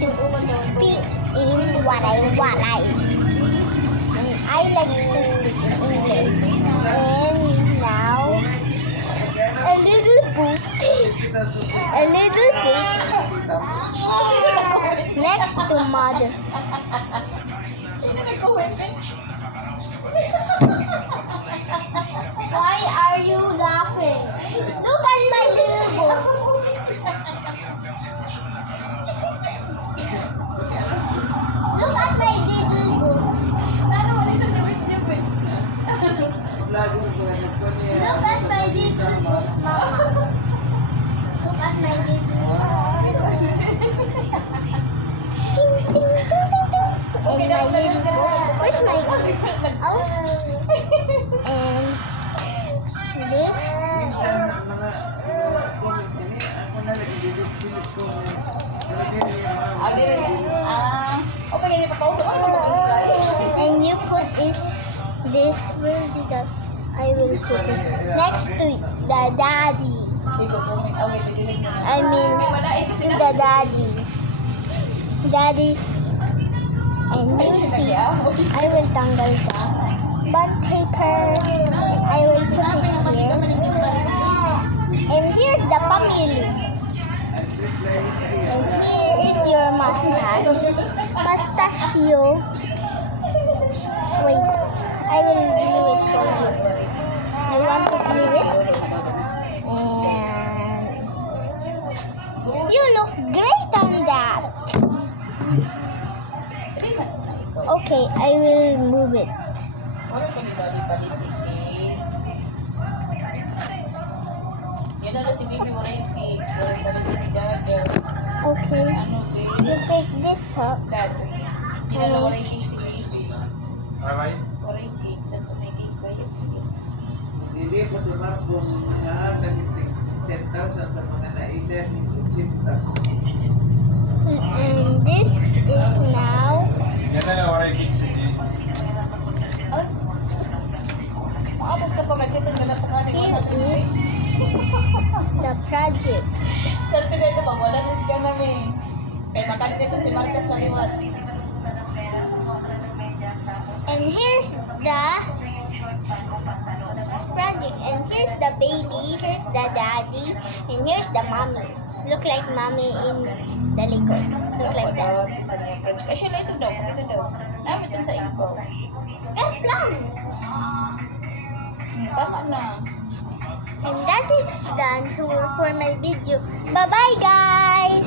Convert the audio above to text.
to speak in waray-waray. And I like to speak in English. And now, a little book. Next to mother. Why are you laughing? Look at my little book. Look at my little book. Look at my little book, Mama. Look at my little book. And my little book. Where's my book? Oh. And this. And you put this where did that? I will put it next to the daddy. I mean to the daddy. Daddy's. And you see, I will tanggal the bond paper. I will put it here. And here's the family. And here is your mustache. Mustachio. Wait, I will glue it for you. I want to glue it. And you look great on that. Okay, I will move it. Okay, you take this up. And this is now. Here is the project. And here's the project. And here's the baby. Here's the daddy. And here's the mommy. Look like mommy in the likod. Look like that. Plan. And that is done to for my video. Bye-bye, guys!